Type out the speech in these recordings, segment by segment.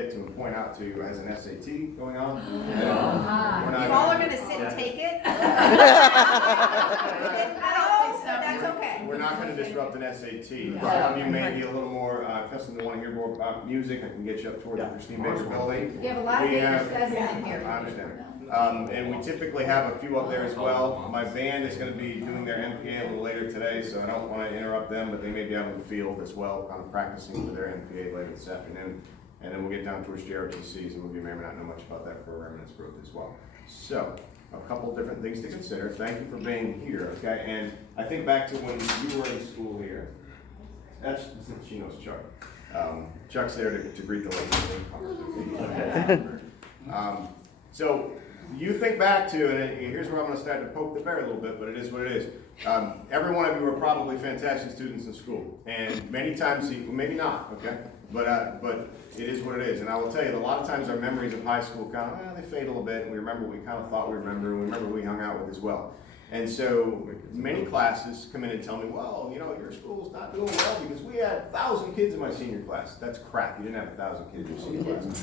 to point out to you as an SAT going on. You all are gonna sit and take it? I don't think so. That's okay. We're not going to disrupt an SAT. Some of you may be a little more accustomed to want to hear more about music. I can get you up toward the Christine Baker building. We have a lot of dangerous in here. I understand. And we typically have a few up there as well. My band is going to be doing their MPA a little later today, so I don't want to interrupt them, but they may be out in the field as well, kind of practicing for their MPA later this afternoon. And then we'll get down towards JROTC. Some of you may or may not know much about that program and its growth as well. So, a couple different things to consider. Thank you for being here, okay? And I think back to when you were in school here. She knows Chuck. Chuck's there to greet the ladies. So, you think back to, and here's where I'm going to start to poke the bear a little bit, but it is what it is. Every one of you are probably fantastic students in school, and many times, maybe not, okay? But it is what it is, and I will tell you, a lot of times our memories of high school kind of, they fade a little bit, and we remember what we kind of thought we remember, and we remember who we hung out with as well. And so many classes come in and tell me, well, you know, your school's not doing well because we had 1,000 kids in my senior class. That's crap. You didn't have 1,000 kids in your senior class.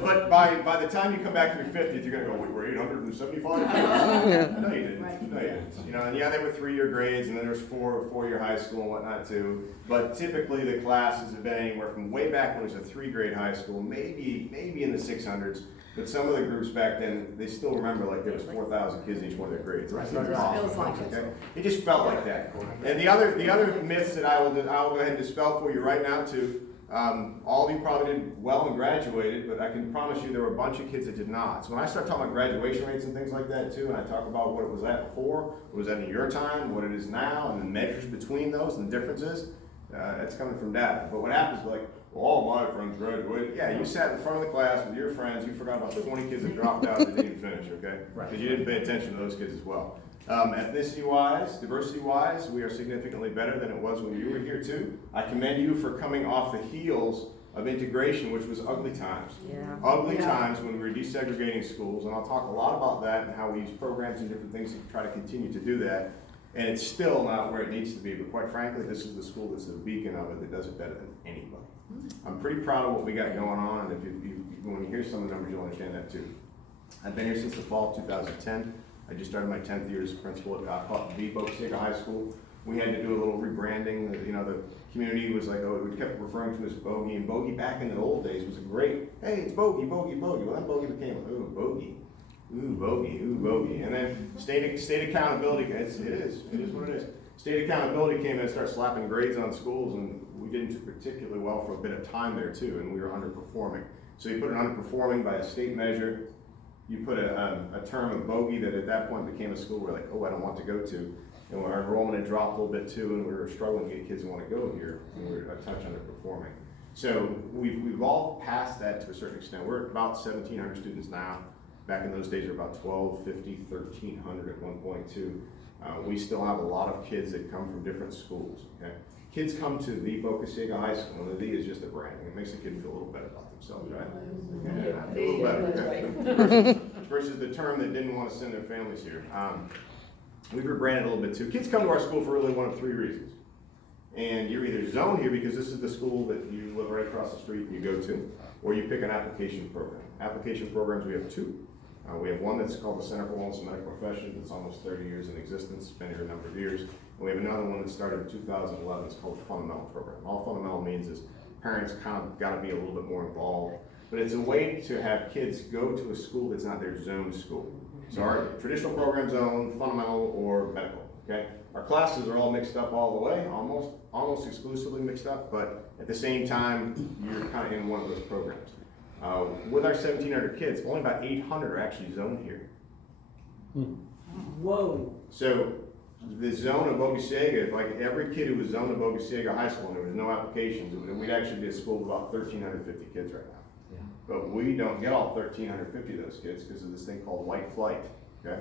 but by the time you come back to your 50th, you're going to go, we were 875 kids. No, you didn't. No, you didn't. You know, and yeah, they were 3-year grades, and then there's four-year high school and whatnot too. But typically the classes have been anywhere from way back when it was a 3-grade high school, maybe in the 600s. But some of the groups back then, they still remember like there was 4,000 kids in each one of their grades. Right? Okay? It just felt like that. And the other myths that I will go ahead and dispel for you right now too. All of you probably did well and graduated, but I can promise you there were a bunch of kids that did not. So when I start talking about graduation rates and things like that too, and I talk about what it was at before, what was that in your time, what it is now, and the measures between those and the differences, that's coming from data. But what happens is like, well, all my friends graduated. Yeah, you sat in front of the class with your friends, you forgot about the 20 kids that dropped out that didn't finish, okay? Because you didn't pay attention to those kids as well. Ethnicity-wise, diversity-wise, we are significantly better than it was when you were here too. I commend you for coming off the heels of integration, which was ugly times. Ugly times when we were desegregating schools, and I'll talk a lot about that and how we use programs and different things to try to continue to do that. And it's still not where it needs to be, but quite frankly, this is the school that's the beacon of it that does it better than anybody. I'm pretty proud of what we got going on, and when you hear some of the numbers, you'll understand that too. I've been here since the fall of 2010. I just started my 10th year as principal at Boca Ciega High School. We had to do a little rebranding. You know, the community was like, oh, we kept referring to it as Bogey, and Bogey back in the old days was a great, hey, it's Bogey, Bogey, Bogey. Well, then Bogey became, ooh, Bogey. Ooh, Bogey, ooh, Bogey. And then state accountability, it is what it is. State accountability came in and started slapping grades on schools, and we didn't do particularly well for a bit of time there too, and we were underperforming. So you put an underperforming by a state measure, you put a term of bogey that at that point became a school we're like, oh, I don't want to go to. And when our enrollment had dropped a little bit too, and we were struggling to get kids who want to go here, and we were a touch underperforming. So we've all passed that to a certain extent. We're at about 1,700 students now. Back in those days, we were about 1,250, 1,300 at one point too. We still have a lot of kids that come from different schools, okay? Kids come to the Boca Ciega High School, and the D is just a branding. It makes the kid feel a little better about themselves, right? Yeah, a little better, okay? versus the term that didn't want to send their families here. We've rebranded a little bit too. Kids come to our school for really one of 3 reasons. And you're either zoned here because this is the school that you live right across the street and you go to, or you pick an application program. Application programs, we have 2. We have one that's called the Center for Wellness and Medical Professions. It's almost 30 years in existence. It's been here a number of years. And we have another one that started in 2011. It's called the Fundamental Program. All Fundamental means is parents kind of got to be a little bit more involved. But it's a way to have kids go to a school that's not their zone school. So our traditional program zone, fundamental, or medical. Okay. Our classes are all mixed up all the way, almost exclusively mixed up. But at the same time, you're kind of in one of those programs. With our 1,700 kids, only about 800 are actually zoned here. Whoa. So the zone of Boca Ciega, if like every kid who was zoned at Boca Ciega High School and there was no applications, we'd actually be a school of about 1,350 kids right now. Yeah. But we don't get all 1,350 of those kids because of this thing called white flight, okay?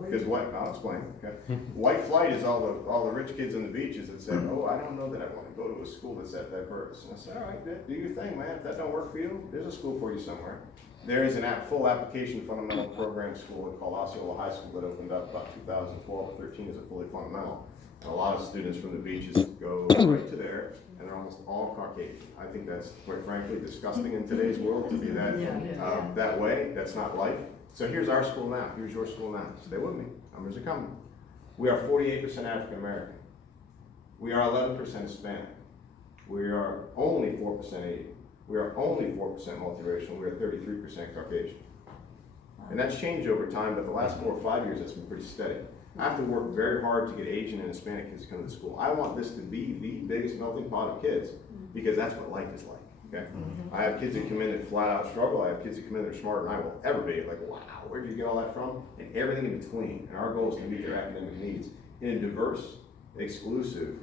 Because I'll explain, okay? White flight is all the rich kids on the beaches that say, oh, I don't know that I want to go to a school that's that diverse. And I said, all right, do your thing, man. If that don't work for you, there's a school for you somewhere. There is a full application fundamental program school called Osceola High School that opened up about 2012 or 13 as a fully fundamental. A lot of students from the beaches go right to there, and they're almost all Caucasian. I think that's, quite frankly, disgusting in today's world to be that way. That's not life. So here's our school now. Here's your school now. Stay with me. Numbers are coming. We are 48% African American. We are 11% Hispanic. We are only 4% Asian. We are only 4% multiracial. We are 33% Caucasian. And that's changed over time, but the last 4 or 5 years, that's been pretty steady. I have to work very hard to get Asian and Hispanic kids to come to school. I want this to be the biggest melting pot of kids, because that's what life is like, okay? I have kids that come in that flat out struggle. I have kids that come in that are smarter than I will ever be. Like, wow, where did you get all that from? And everything in between. And our goal is to meet their academic needs in a diverse, inclusive,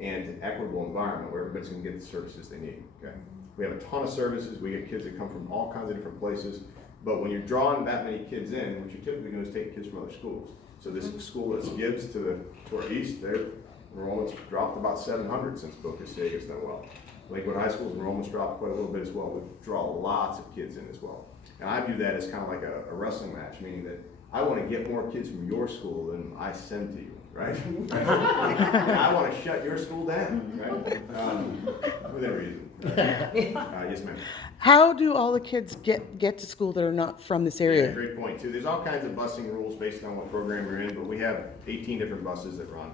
and equitable environment where everybody's gonna get the services they need, okay? We have a ton of services. We get kids that come from all kinds of different places. But when you're drawing that many kids in, what you're typically doing is take kids from other schools. So this school that's Gibbs to our east, their enrollment's dropped about 700 since Boca Ciega's done well. Lakewood High School's enrollment's dropped quite a little bit as well. We draw lots of kids in as well. And I view that as kind of like a wrestling match, meaning that I want to get more kids from your school than I send to you, right? And I want to shut your school down, right? Within reason. Right? Yes, ma'am. How do all the kids get to school that are not from this Yeah, area? great point too. There's all kinds of busing rules based on what program you're in, but we have 18 different buses that run.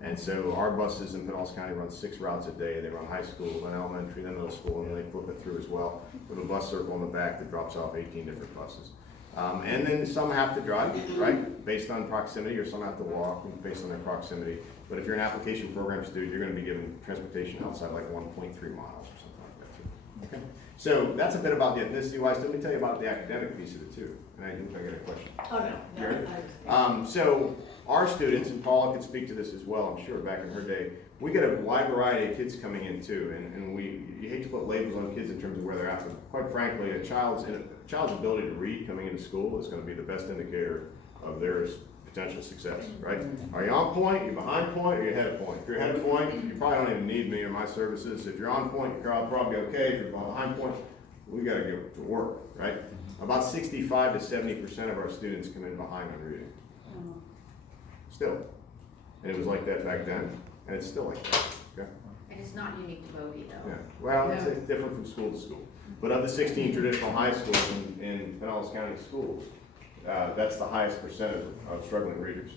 And so our buses in Pinellas County run 6 routes a day. They run high school, then elementary, then middle school, and then they flip it through as well with a bus circle in the back that drops off 18 different buses. And then some have to drive, right, based on proximity, or some have to walk based on their proximity. But if you're an application program student, you're going to be given transportation outside like 1.3 miles or something like that too. Okay. So that's a bit about the ethnicity-wise. Let me tell you about the academic piece of it too. And I think I got a question. Oh, no. Sure. So our students, and Paula could speak to this as well, I'm sure, back in her day, we get a wide variety of kids coming in too, and you hate to put labels on kids in terms of where they're at, but quite frankly, a child's ability to read coming into school is going to be the best indicator of their potential success, right? Are you on point, you're behind point, or you're ahead of point? If you're ahead of point, you probably don't even need me or my services. If you're on point, you're probably okay. If you're behind point, we got to get to work, right? About 65 to 70% of our students come in behind on reading. Still. And it was like that back then, and it's still like that, okay? And it's not unique to Bogey though. Yeah, well, it's different from school to school. But of the 16 traditional high schools in Pinellas County schools, that's the highest percent of struggling readers.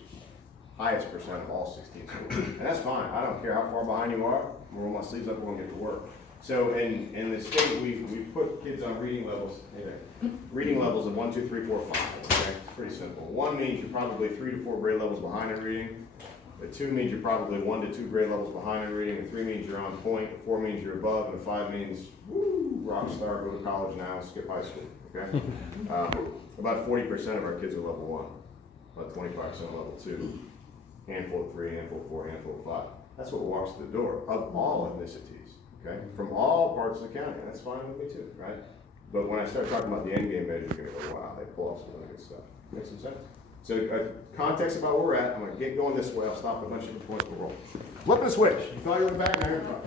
Highest percent of all 16 schools. And that's fine. I don't care how far behind you are. We'll roll my sleeves up, we're gonna get to work. So in the state, we put kids on reading levels, reading levels of 1, 2, 3, 4, 5, okay? It's pretty simple. 1 means you're probably 3 to 4 grade levels behind in reading. 2 means you're probably 1 to 2 grade levels behind in reading. And 3 means you're on point. 4 means you're above. And 5 means, woo, rock star, go to college now, skip high school, okay? About 40% of our kids are level 1. About 25% level 2. Handful of 3, handful of 4, handful of 5. That's what walks through the door of all ethnicities, okay? From all parts of the county. That's fine with me too, right? But when I start talking about the end game measures, you're gonna go, wow, they pull off some really good stuff. Makes some sense? So context about where we're at, I'm gonna get going this way, I'll stop at a bunch of different points, we'll roll. Flip the switch. You thought you were back, now you're in front.